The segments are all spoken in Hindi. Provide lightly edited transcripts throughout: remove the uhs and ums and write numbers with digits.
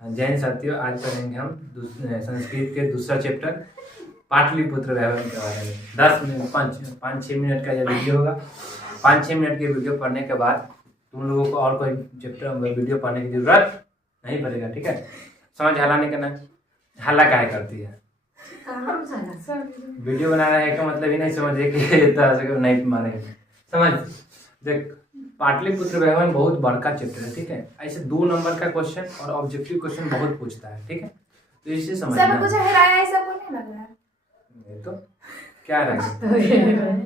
जैन साथियों, आज पढ़ेंगे हम संस्कृत के दूसरा चैप्टर पाटलिपुत्र वैभव के बारे में। 5-6 मिनट का यह वीडियो होगा। 5-6 मिनट की वीडियो पढ़ने के बाद तुम लोगों को और कोई चैप्टर वीडियो पढ़ने की जरूरत नहीं पड़ेगा, ठीक है। समझ हलाने का ना, हल्ला काहे करती है? वीडियो बना रहा है का मतलब ही नहीं समझे कि तरह नहीं मारेंगे। समझ देख, पाटलिपुत्र वैभव बहुत बड़का चैप्टर है, ठीक है। ऐसे 2 नंबर का क्वेश्चन और ऑब्जेक्टिव क्वेश्चन बहुत पूछता है, ठीक है। तो इसे समझना सब कुछ हराया है, सब नहीं लग रहा है। ये तो क्या रहा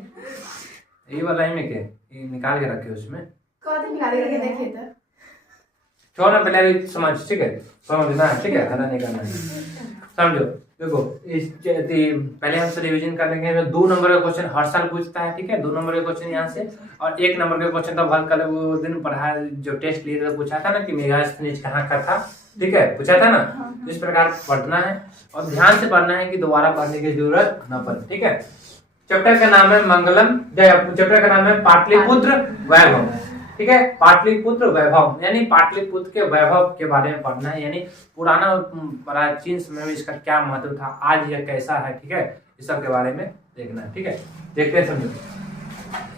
ये वाला ही में क्या ये निकाल के रखे उसमें कौन निकाल के देखे तो छोड़ ना, पहले समझ, ठीक है। समझना है, ठीक है, हरा नहीं करना है। समझो, देखो पहले हम रिवीजन कर लेंगे। 2 नंबर का क्वेश्चन हर साल पूछता है, ठीक है। 2 नंबर का क्वेश्चन यहाँ से और 1 नंबर का क्वेश्चन तो हल कल वो दिन पढ़ा, जो टेस्ट लिए थे पूछा था ना कि मेगास्थनीज कहाँ का था, ठीक है, पूछा था ना। इस प्रकार पढ़ना है और ध्यान से पढ़ना है कि दोबारा पढ़ने की जरूरत न पड़े, ठीक है। चैप्टर का नाम है मंगलम, चैप्टर का नाम है पाटलिपुत्र वैभव, ठीक है। पाटलिपुत्र वैभव यानी पाटलिपुत्र के वैभव के बारे में पढ़ना है, यानी पुराना प्राचीन समय में इसका क्या महत्व था, आज यह कैसा है, ठीक है। इस सब के बारे में देखना है, ठीक है। देखते हैं, समझो।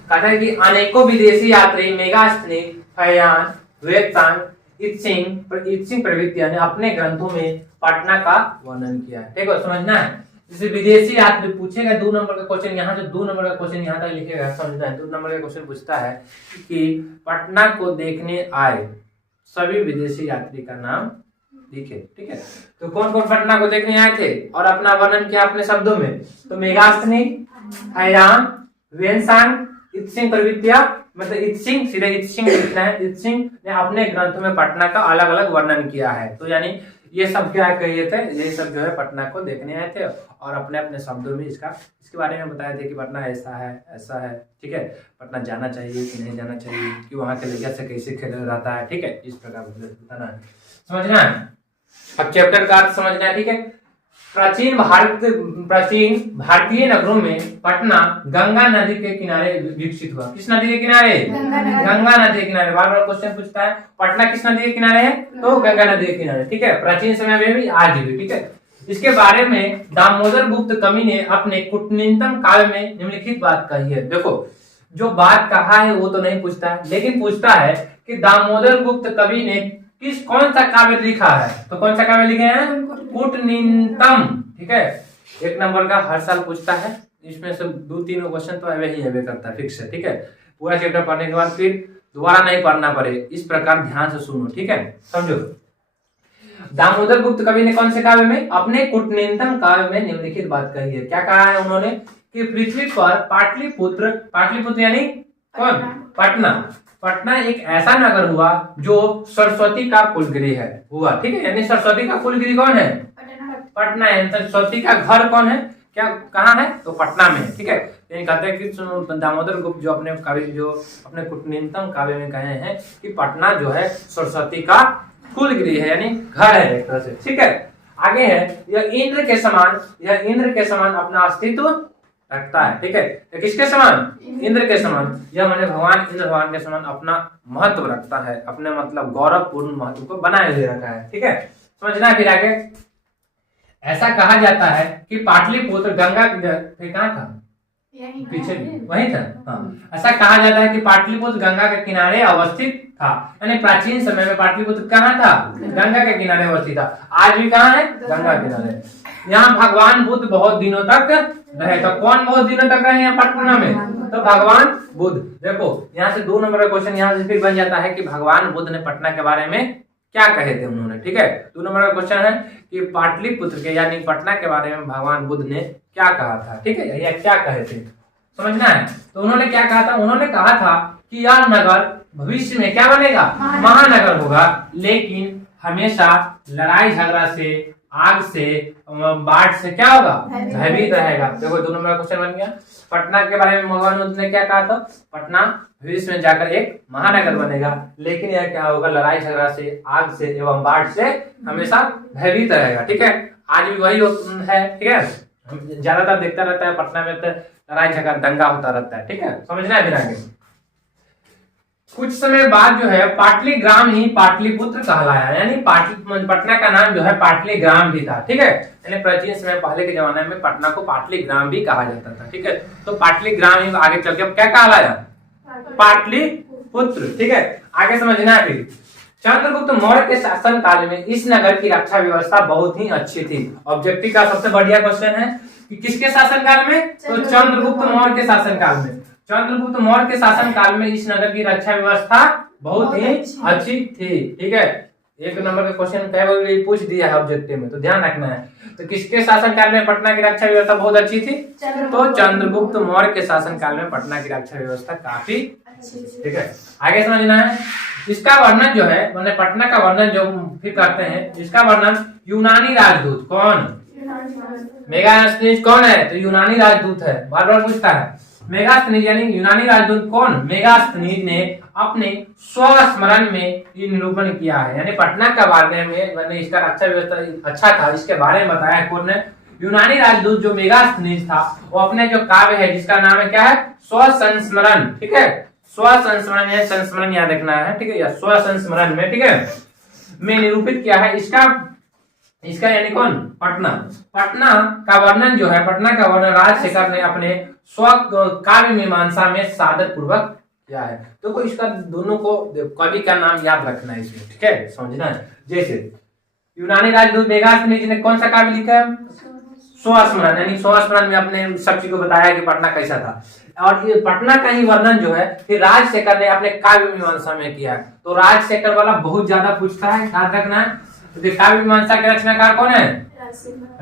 कहता है कि अनेकों विदेशी यात्री मेगास्थनी, फयान, वेत्सांग, इत्सिंग प्रभृति ने अपने ग्रंथों में पटना का वर्णन किया है, ठीक है। समझना है, जैसे विदेशी यात्री पूछेगा 2 नंबर का क्वेश्चन, यहाँ से 2 नंबर का क्वेश्चन यहाँ तक लिखेगा, समझना है। 2 नंबर का क्वेश्चन पूछता है कि पटना को देखने आए सभी विदेशी यात्री का नाम लिखे, ठीक है। तो कौन कौन पटना को देखने आए थे और अपना वर्णन किया अपने शब्दों में? तो मेगास्थनी, हैरान, वेत्सांग, इत्सिंग प्रभृतिया, मतलब इत्सिंग, सीधे इत्सिंग लिखना है। इत्सिंग ने अपने ग्रंथों में पटना का अलग अलग वर्णन किया है। तो यानी ये सब क्या कहिए थे, ये सब जो है पटना को देखने आए थे और अपने अपने शब्दों में इसके बारे में बताए थे कि पटना ऐसा है, ठीक है। पटना जाना चाहिए कि नहीं जाना चाहिए, कि वहाँ के लड़कियों से कैसे खेला जाता है, ठीक है। इस प्रकार बताना है, समझना है। अब चैप्टर का अर्थ समझना है, ठीक है। प्राचीन भारतीय नगरों में पटना गंगा नदी के किनारे विकसित हुआ। किस नदी के किनारे? गंगा नदी के किनारे। बार बार क्वेश्चन पूछता है पटना किस नदी के किनारे है, तो गंगा नदी के किनारे, ठीक है। प्राचीन समय में भी, आज भी, ठीक है। इसके बारे में दामोदर गुप्त कवि ने अपने कूटनीतम काव्य में निम्नलिखित बात कही है। देखो, जो बात कहा है वो तो नहीं पूछता है, लेकिन पूछता है कि दामोदर गुप्त कवि ने कौन सा काव्य लिखा है। तो कौन सा काव्य लिखे हैं? कूटनीतम, ठीक है। 1 नंबर का हर साल पूछता है, इसमें से 2-3 क्वेश्चन तो अवे करता है, फिक्स है, ठीक है। पूरा चैप्टर पढ़ने के बाद फिर दोबारा नहीं पढ़ना पड़े, इस प्रकार ध्यान से सुनो, ठीक है। समझो, दामोदर गुप्त कवि ने कौन से काव्य में? अपने कूटनीतम काव्य में निम्नलिखित बात कही है। क्या कहा है उन्होंने? कि पृथ्वी पर पाटलिपुत्र यानी कौन? पटना एक ऐसा नगर हुआ जो सरस्वती का कुलगिरी है हुआ, ठीक है। यानी सरस्वती का कुलगिरी कौन है? पटना है। सरस्वती का घर कौन है, क्या कहाँ है? तो पटना में, ठीक है। यानी कहते हैं कि दामोदर गुप्त जो अपने कूटनीतम काव्य में कहे हैं कि पटना जो है सरस्वती का कुलगिरी है, यानी घर है एक तरह से, ठीक है। आगे है, यह इंद्र के समान अपना अस्तित्व रखता है, ठीक है। तो किसके समान? इंद्र के समान। यह माने इंद्र भगवान के समान अपना महत्व रखता है, अपने मतलब गौरवपूर्ण महत्व को बनाए हुए रखा है, ठीक है। समझना है। फिर आगे ऐसा कहा जाता है कि पाटलिपुत्र गंगा कहाँ था? पीछे वही था, हाँ। ऐसा कहा जाता है कि पाटलिपुत्र गंगा के किनारे अवस्थित था, यानी प्राचीन समय में पाटलिपुत्र कहाँ था? गंगा के किनारे अवस्थित था। आज भी कहाँ है? गंगा किनारे। यहाँ भगवान बुद्ध बहुत दिनों तक रहे। तो कौन बहुत दिनों तक रहे यहाँ पटना में? तो भगवान बुद्ध। देखो, यहाँ से 2 नंबर का क्वेश्चन यहाँ से फिर बन जाता है कि भगवान बुद्ध ने पटना के बारे में क्या कहे थे उन्होंने, ठीक है। 2 नंबर का क्वेश्चन है कि पाटलिपुत्र के यानी पटना के बारे में भगवान बुद्ध ने क्या कहा था, ठीक है, या क्या कहे थे, समझना है। तो उन्होंने क्या कहा था? उन्होंने कहा था कि यह नगर भविष्य में क्या बनेगा? महानगर होगा, लेकिन हमेशा लड़ाई झगड़ा से, आग से, बाढ़ से क्या होगा? भयभीत रहेगा। देखो, 2 नंबर का क्वेश्चन बन गया। पटना के बारे में भगवान बुद्ध ने क्या कहा था? पटना भविष्य में जाकर एक महानगर बनेगा, लेकिन यह क्या होगा? लड़ाई झगड़ा से, आग से एवं बाढ़ से हमेशा भयभीत रहेगा, ठीक है। आज भी वही है, ठीक है। ज्यादातर देखता रहता है पटना में तो लड़ाई झगड़ा, दंगा होता रहता है, ठीक है। समझना है। फिर आगे कुछ समय बाद जो है पाटलीग्राम ही पाटलिपुत्र कहलाया, यानी पटना का नाम जो है पाटलीग्राम भी था, ठीक है। यानी प्राचीन समय पहले के जमाने में पटना को पाटलीग्राम भी कहा जाता था, ठीक है। तो पाटलीग्राम ही आगे चल के क्या कहलाया, पाटलिपुत्र, ठीक है। आगे समझना है फिर, चंद्रगुप्त मौर्य के शासन काल में इस नगर की रक्षा व्यवस्था बहुत ही अच्छी थी। ऑब्जेक्टिव का सबसे बढ़िया क्वेश्चन है कि किसके शासन काल में, तो चंद्रगुप्त मौर्य के शासन काल में। चंद्रगुप्त मौर्य के शासन काल में इस नगर की रक्षा व्यवस्था बहुत ही अच्छी थी, ठीक है। एक नंबर का क्वेश्चन कई पूछ दिया है ऑब्जेक्टिव में, तो ध्यान रखना है। तो किसके शासन काल में पटना की रक्षा व्यवस्था बहुत अच्छी थी, तो चंद्रगुप्त मौर्य के शासन काल में पटना की रक्षा व्यवस्था काफी, ठीक है। आगे समझना है, इसका वर्णन जो है, मैंने पटना का वर्णन जो फिर करते हैं, इसका वर्णन यूनानी राजदूत कौन, मेगास्थनीज कौन है, तो यूनानी राजदूत है, बार बार पूछता है। मेगास्थनीज यानी यूनानी राजदूत कौन, मेगास्थनीज ने अपने स्वस्मरण में ये निरूपण किया है, यानी पटना का बारे में मैंने इसका रक्षा व्यवस्था अच्छा था इसके बारे में बताया कौन ने, यूनानी राजदूत जो मेगास्थनीज था, वो अपने जो काव्य है जिसका नाम है क्या है, स्वसंस्मरण, ठीक है। स्वसंस्मरण या संस्मरण याद रखना है, ठीक है, या स्वसंस्मरण में, ठीक है, में निरूपित किया है। इसका यानी कौन, पटना का वर्णन जो है, पटना का वर्णन राजशेखर ने अपने स्व काव्य मीमांसा में सादर पूर्वक किया है। तो इसका दोनों को कवि का नाम याद रखना है इसमें, ठीक है, समझना है। जैसे यूनानी राजदूत मेगास्थनीज ने कौन सा काव्य लिखा है, स्वस्मरण, यानी स्वस्मरण में अपने सब चीज को बताया कि पटना कैसा था। और ये पटना का ही वर्णन जो है फिर राजशेखर ने अपने काव्य मीमांसा में किया है। तो राजशेखर वाला बहुत ज्यादा पूछता है, याद रखना है। तो काव्य मीमांसा के रचनाकार कौन है,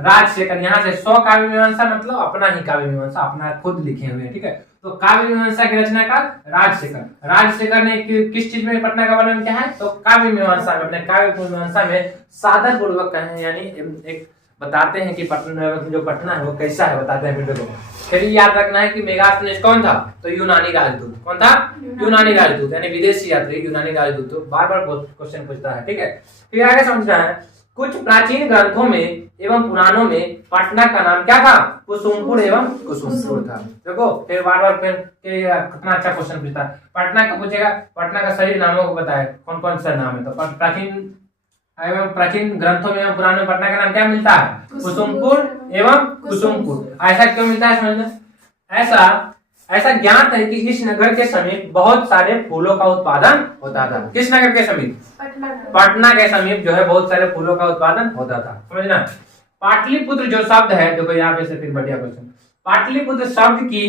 राजशेखर। यहाँ से स्व काव्य मीमांसा मतलब अपना ही काव्य मीमांसा, अपना खुद लिखे हुए, ठीक है। तो काव्य मीमांसा के रचनाकार राजशेखर ने किस चीज में पटना का वर्णन किया है, तो काव्य मीमांसा में, अपने काव्य मीमांसा में सादर पूर्वक कहे, यानी एक बताते हैं कि पटना है वो कैसा है, बताते हैं वीडियो को। फिर याद रखना है कि मेगास्थनीज कौन था, तो यूनानी राजदूत, कौन था, यूनानी राजदूत, यानी विदेशी यात्री यूनानी राजदूत। तो बार बार क्वेश्चन पूछता है, ठीक है। फिर आगे समझना है, कुछ प्राचीन ग्रंथों में एवं पुराणों में पटना का नाम क्या था, कुसुमपुर एवं कुसुमपुर था। देखो फिर बार बार फिर कितना अच्छा क्वेश्चन पूछता है, पटना का पूछेगा, पटना का सही नामों को बताए कौन कौन सा नाम है। तो प्राचीन ग्रंथों में पुराने में पटना का नाम क्या मिलता है, कुसुमपुर एवं कुसुमपुर। ऐसा क्यों मिलता है समझना, ऐसा ज्ञात है कि इस नगर के समीप बहुत सारे फूलों का उत्पादन होता था। किस नगर के समीप, पटना के समीप जो है बहुत सारे फूलों का उत्पादन होता था, समझना। पाटलिपुत्र जो शब्द है, देखो यहाँ पे से फिर बढ़िया क्वेश्चन, पाटलिपुत्र शब्द की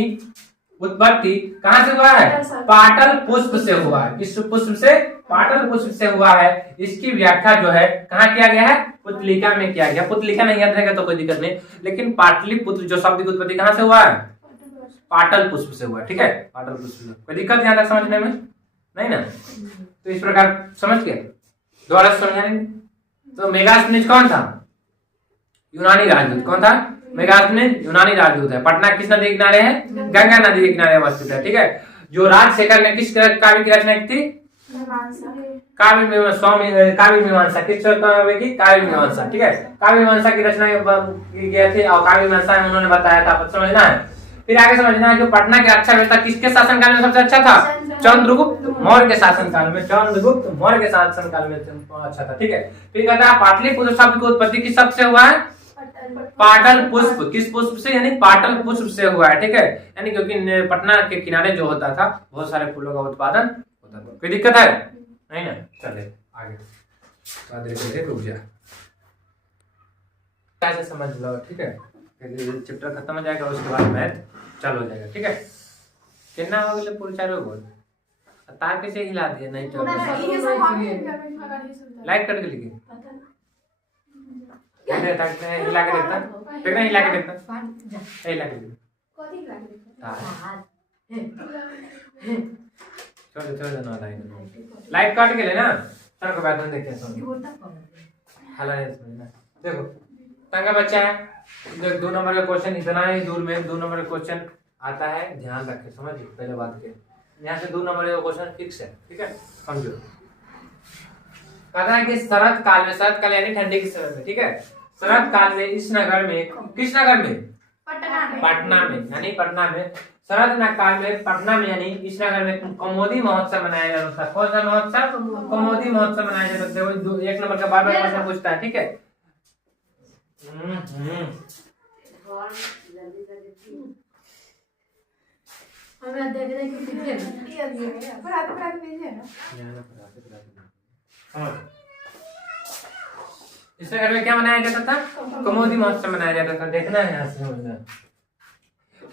उत्पत्ति कहाँ से हुआ है, पाटल पुष्प से हुआ है। किस पुष्प से, पाटल पुष्प से हुआ है। इसकी व्याख्या जो है कहाँ किया गया है, पुतलिका में किया गया। पुतलिका नहीं याद रहेगा तो कोई दिक्कत नहीं, लेकिन पाटलिपुत्र जो शब्द की उत्पत्ति कहाँ से हुआ है, पाटल पुष्प से हुआ, ठीक है, पाटल पुष्प से। कोई दिक्कत यहाँ तक समझने में नहीं ना, तो इस प्रकार समझ गए, दोबारा समझाएंगे। तो मेगास्थनीज कौन था, यूनानी राजदूत, कौन था, मेगास्थनीज यूनानी राजदूत है। पटना किस नदी के किनारे है, गंगा नदी के किनारे अवस्थित है, ठीक है। जो राजशेखर ने किस काव्य की रचना की थी, काव्य मीमांसा, किस काव्य की, काव्य मीमांसा, ठीक है। काव्य मीमांसा की रचना की गई थी और काव्य मीमांसा में उन्होंने बताया था, समझना है। फिर आगे समझना है, जो पटना की रक्षा व्यवस्था किसके शासनकाल में सबसे अच्छा था, चंद्रगुप्त मौर्य के शासनकाल में, चंद्रगुप्त मौर्य के शासनकाल में अच्छा था, ठीक है। फिर कहता है पाटलिपुत्र शब्द की उत्पत्ति किस शब्द से हुआ है, पाटल पुष्प, किस पुष्प से, यानी पाटल पुष्प से हुआ है, ठीक है। यानी क्योंकि पटना के किनारे जो होता था बहुत सारे फूलों का उत्पादन होता था। कोई दिक्कत है नहीं ना, चले आगे रुक जा, कैसे समझ लो, ठीक है। चैप्टर खत्म हो जाएगा, उसके बाद मैथ चालू हो जाएगा, ठीक है। कितना हो गया पूरे चारों गोल, तार कैसे हिला दिया, नहीं चल रहा, लाइट कट के लिखे, हिला के देखता, देखना हिला के देखता, हिला के छोड़ ना, लाइट कट के लेना, सर को बैठ देखते हैं, हला नहीं समझना। देखो तंगा बच्चा है, देख 2 नंबर का क्वेश्चन इतना ही दूर में 2 नंबर का क्वेश्चन आता है, ध्यान रखे, समझिए पहले बात के, यहाँ से 2 नंबर का क्वेश्चन फिक्स है, ठीक है, समझो। कहता है कि शरद काल यानी ठंडी के समय में, ठीक है, शरद काल में इस नगर में, किस नगर में, पटना में, यानी पटना में शरद काल में पटना में यानी इस नगर में कमोदी महोत्सव मनाया जाता था। कौन सा महोत्सव? कमोदी महोत्सव मनाया जाता था। एक नंबर का बार बार क्वेश्चन पूछता है, ठीक है। पढ़ाते भेजे ना। इस नगर में क्या मनाया जाता था? कमोदी महोत्सव मनाया जाता था। देखना है यहाँ से समझना।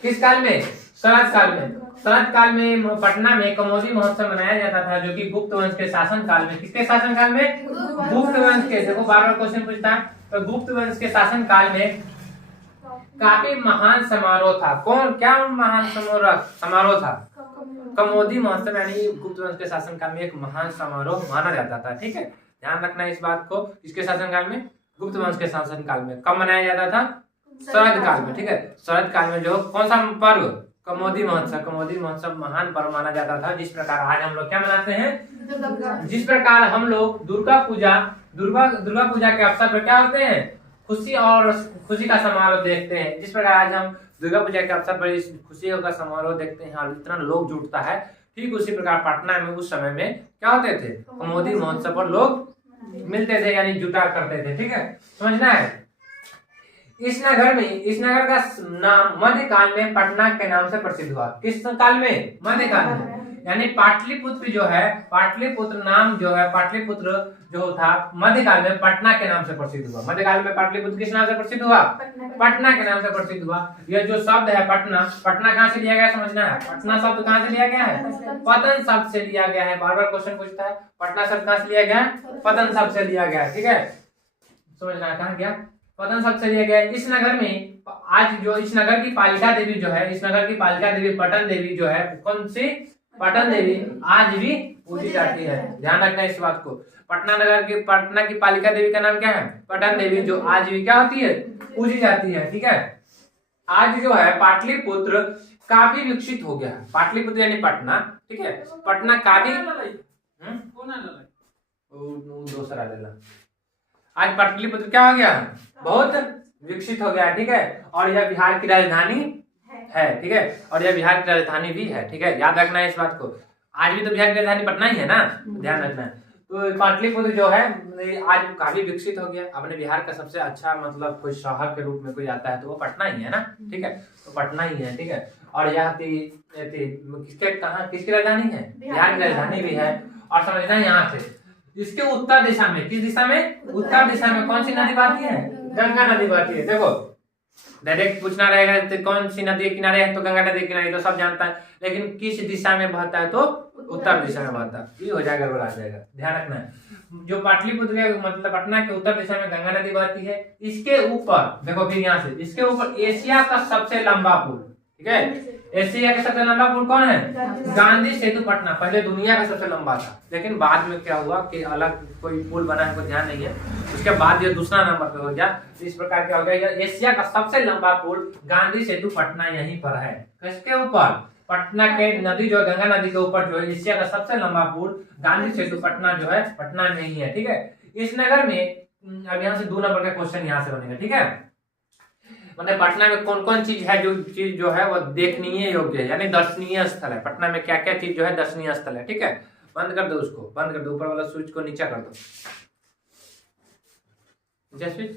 किस काल में? शरद काल में। शरद काल में पटना में कमोदी महोत्सव मनाया जाता था, जो कि गुप्त वंश के शासन काल में। किसके शासन काल में? गुप्त वंश के। देखो बार बार क्वेश्चन पूछता है। तो गुप्त वंश के शासन काल में काफी महान समारोह था। कौन क्या महान समारोह था? कमोदी महोत्सव यानी गुप्त वंश के शासन काल में एक महान समारोह माना जाता था, ठीक है। ध्यान रखना है इस बात को। किसके शासन काल में? गुप्त वंश के शासन काल में। कब मनाया जाता था? शरद काल में, ठीक है। शरद काल में जो कौन सा पर्व? कमोदी महोत्सव। कमोदी महोत्सव महान पर्व माना जाता था। जिस प्रकार आज हम लोग क्या मनाते हैं? जिस प्रकार हम लोग दुर्गा पूजा के अवसर पर क्या होते हैं? खुशी का समारोह देखते हैं। जिस प्रकार आज हम दुर्गा पूजा के अवसर पर इस खुशियों का समारोह देखते हैं और इतना लोग जुटता है, ठीक उसी प्रकार पटना में उस समय में क्या होते थे? कमोदी महोत्सव पर लोग मिलते थे यानी जुटा करते थे, ठीक है। समझना है। इस नगर का नाम मध्यकाल में पटना के नाम से प्रसिद्ध हुआ। किस काल में? मध्यकाल में। यानी पाटलिपुत्र जो है, पाटलिपुत्र जो था मध्यकाल में पटना के नाम से प्रसिद्ध हुआ। मध्यकाल में पाटलिपुत्र किस नाम से प्रसिद्ध हुआ? पटना के नाम से प्रसिद्ध हुआ। यह जो शब्द है पटना कहाँ से लिया गया समझना है। पटना शब्द कहाँ से लिया गया है? पतन शब्द से लिया गया है। बार बार क्वेश्चन पूछता है। पटना शब्द कहाँ से लिया गया है? पतन शब्द से लिया गया है, ठीक है। समझना है कहाँ गया? पतन शब्द से लिया गया है। इस नगर में आज जो इस नगर की पालिका देवी जो है, इस नगर की पालिका देवी पटन देवी जो है, कौन सी? पटन देवी आज भी पूजी जाती है। ध्यान रखना इस बात को। पटना की पालिका देवी का नाम क्या है? पटन देवी, जो आज भी क्या होती है? पूजी जाती है, ठीक है। आज जो है पाटलिपुत्र काफी विकसित हो गया है। पाटलिपुत्र यानी पटना, ठीक है। पटना काफी दूसरा लेला। आज पाटलिपुत्र क्या हो गया? बहुत विकसित हो गया है, ठीक है। और यह बिहार की राजधानी है, ठीक है। और यह बिहार की राजधानी भी है, ठीक है। याद रखना है इस बात को। आज भी तो बिहार की राजधानी पटना ही है ना, ध्यान रखना है। तो पाटलिपुत्र जो है आज काफी विकसित हो गया। अपने बिहार का सबसे अच्छा मतलब कोई शहर के रूप में कोई आता है तो वो पटना ही है ना, ठीक है। तो पटना ही है, ठीक है। और यह किसकी राजधानी है? बिहार की राजधानी भी है। और समझना यहाँ से इसके उत्तर दिशा में, किस दिशा में? उत्तर दिशा में कौन सी नदी बहती है? गंगा नदी बहती है। देखो डायरेक्ट पूछना रहेगा तो कौन सी नदी के किनारे है, तो गंगा नदी के किनारे, तो सब जानता है। लेकिन किस दिशा में बहता है, तो उत्तर दिशा में बहता है। ये हो जाएगा, गड़बड़ा जाएगा। ध्यान रखना है। जो पाटलिपुत्र है मतलब पटना के उत्तर दिशा में गंगा नदी बहती है। इसके ऊपर देखो, फिर यहाँ से इसके ऊपर एशिया का सबसे लंबा पुल, ठीक है। एशिया का सबसे लंबा पुल कौन है? गांधी सेतु पटना। पहले दुनिया का सबसे लंबा था, लेकिन बाद में क्या हुआ कि अलग कोई पुल बना है, कोई ध्यान नहीं है। उसके बाद ये दूसरा नंबर पे हो गया। इस प्रकार क्या हो गया? एशिया का सबसे लंबा पुल गांधी सेतु पटना यहीं पर है। किसके ऊपर? पटना के नदी जो गंगा नदी के ऊपर जो है एशिया का सबसे लंबा पुल गांधी सेतु पटना जो है पटना में ही है, ठीक है। इस नगर में अब यहाँ से 2 नंबर का क्वेश्चन यहाँ से बनेगा, ठीक है। मतलब पटना में कौन कौन चीज है जो है वो देखनीय योग्य है, यानी दर्शनीय स्थल है। पटना में क्या क्या चीज जो है दर्शनीय स्थल है, ठीक है। बंद कर दो उसको, बंद कर दो। ऊपर वाला स्विच को नीचा कर दो, स्विच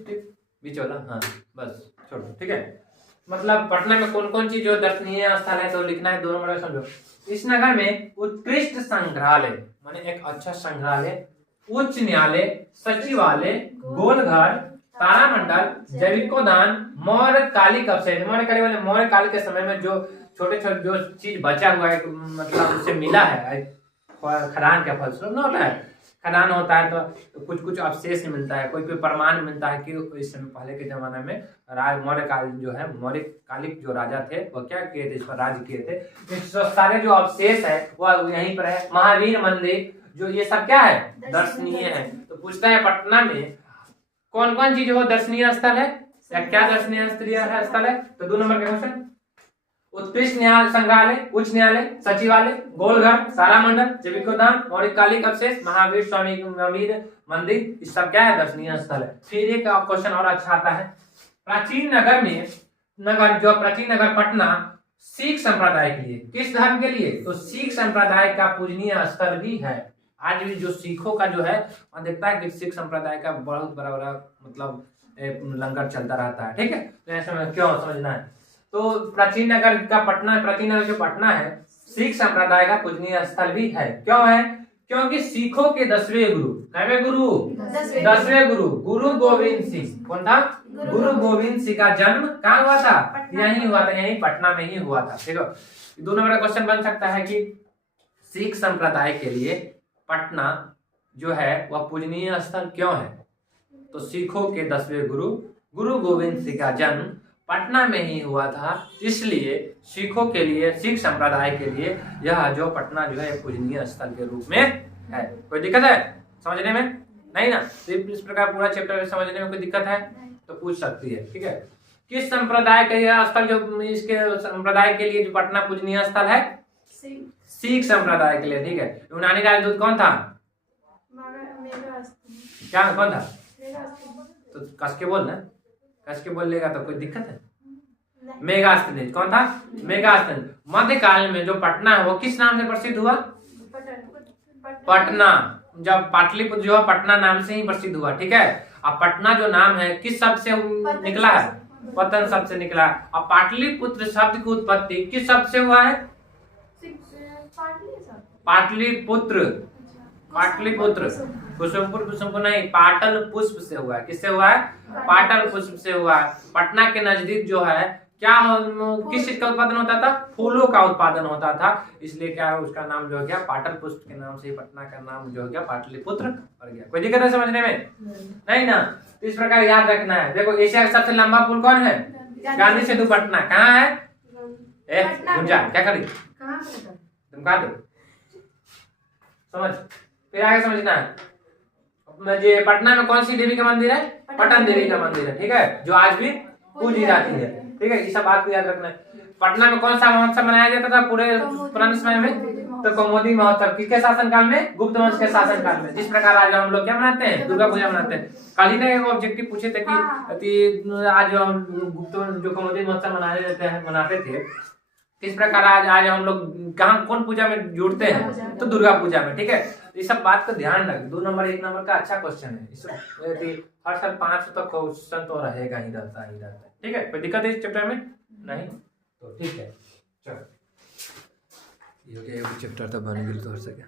बीच वाला, हाँ बस छोड़ो, ठीक है। मतलब पटना में कौन कौन चीज जो दर्शनीय स्थल है तो लिखना है 2 नंबर में। समझो, इस नगर में उत्कृष्ट संग्रहालय माने एक अच्छा संग्रहालय, उच्च न्यायालय, सचिवालय, गोलघर, तारामंडल, जैविकोद्यान, मौर्यकालिक अवशेष। मौर्यकाल के समय में जो छोटे छोटे जो चीज बचा हुआ है मतलब उससे मिला है खदान के फलस्वरूप ना होता है। खदान होता है तो कुछ कुछ अवशेष मिलता है, कोई कोई प्रमाण मिलता है कि इस समय पहले के जमाने में मौर्यकाल जो है मौर्यकालिक जो राजा थे वो क्या किए थे, इस पर राज किए थे। सारे जो अवशेष है वो यहीं पर है। महावीर मंदिर जो ये सब क्या है? दर्शनीय है। तो पूछता है पटना में कौन कौन चीज वो दर्शनीय स्थल है या क्या दर्शनीय स्थल है? तो 2 नंबर का क्वेश्चन, उत्कृष्ट न्यायालय संग्रहालय, उच्च न्यायालय, सचिवालय, गोलघर, तारामंडल, जैविकोद्यान, मौर्यकालिक अवशेष, महावीर स्वामी मंदिर, ये सब क्या है? दर्शनीय स्थल है। फिर एक क्वेश्चन और अच्छा आता है। प्राचीन नगर पटना सिख संप्रदाय के लिए, किस धर्म के लिए? तो सिख संप्रदाय का पूजनीय स्थल भी है। आज भी जो सिखों का जो है वहां देखता है कि सिख संप्रदाय का बहुत बड़ा बड़ा मतलब लंगर चलता रहता है। ठीक है, तो ऐसे में क्यों समझना है। तो प्राचीन नगर का पटना, प्राचीन नगर जो पटना है सिख संप्रदाय का पूजनीय स्थल भी है। क्यों है? क्योंकि सिखों के 10वें गुरु, कौन गुरु? 10वें गुरु, गुरु गोविंद सिंह। कौन था? गुरु गोविंद सिंह का जन्म कहाँ हुआ था? यहीं हुआ था, यहीं पटना में ही हुआ था। ठीक है, 2 नंबर का क्वेश्चन बन सकता है कि सिख संप्रदाय के लिए पटना जो है वह पूजनीय स्थल क्यों है? तो सिखों के 10वें गुरु गुरु गोविंद सिंह का जन्म पटना में ही हुआ था, इसलिए सिखों के लिए, सिख संप्रदाय के लिए यह जो पटना जो है पूजनीय स्थल के रूप में है। कोई दिक्कत है समझने में? नहीं ना? तो इस प्रकार पूरा चैप्टर समझने में कोई दिक्कत है तो पूछ सकती है। ठीक है, किस संप्रदाय का यह स्थल, जो इसके संप्रदाय के लिए जो पटना पूजनीय स्थल है? सिख संप्रदाय के लिए। ठीक है, यूनानी राजदूत कौन था? क्या कौन था? तो कस के बोल ना, कस के बोल लेगा तो कोई दिक्कत है? मेगास्थनीज। कौन था? मेगास्थनीज। मध्यकाल में जो पटना है वो किस नाम से प्रसिद्ध हुआ? पटना। जब पाटलिपुत्र जो है पटना नाम से ही प्रसिद्ध हुआ। ठीक है, अब पटना जो नाम है किस शब्द से निकला है? पतन शब्द से निकला। अब पाटलिपुत्र शब्द की उत्पत्ति किस शब्द से हुआ है? पाटलिपुत्र। पाटलिपुत्र, कुसुमपुर नहीं, पाटल पुष्प से हुआ है। किससे हुआ है? पाटल पुष्प से हुआ है। पटना के नजदीक जो है क्या, किस चीज का उत्पादन होता था? फूलों का उत्पादन होता था, इसलिए क्या उसका नाम जो हो गया पाटल पुष्प के नाम से ही पटना का नाम जो हो गया पाटलिपुत्र पड़ गया। कोई दिक्कत है समझने में? नहीं ना? तो इस प्रकार याद रखना है। देखो एशिया का सबसे लंबा पुल कौन है? गांधी सेतु पटना। कहाँ है? गुंजा क्या करी तुम कहा दो समझ। फिर आगे समझना है, पटना में कौन सी देवी का मंदिर है? पटन देवी का मंदिर है। ठीक है, जो आज भी पूजी जाती है। ठीक है, ये सब बात को याद रखना है। पटना में कौन सा महोत्सव मनाया जाता था पूरे पुराने समय में? तो कौमुदी महोत्सव। किसके शासनकाल में? गुप्त वंश के शासनकाल में। जिस प्रकार आज हम लोग क्या मनाते हैं? दुर्गा पूजा मनाते हैं। कल ही ने ऑब्जेक्टिव पूछे थे कि आज हम गुप्त जो कौमुदी महोत्सव मनाते थे, किस प्रकार आज हम लोग कहाँ कौन पूजा में जुड़ते हैं? तो दुर्गा पूजा में। ठीक है, ये सब बात का ध्यान रख। 2 नंबर 1 नंबर का अच्छा क्वेश्चन है। हर साल 5 तक क्वेश्चन तो रहेगा ही रहता है। ठीक है, कोई दिक्कत है इस चैप्टर में? नहीं तो ठीक है, चलो ये चैप्टर तो बन गया तो हो सके।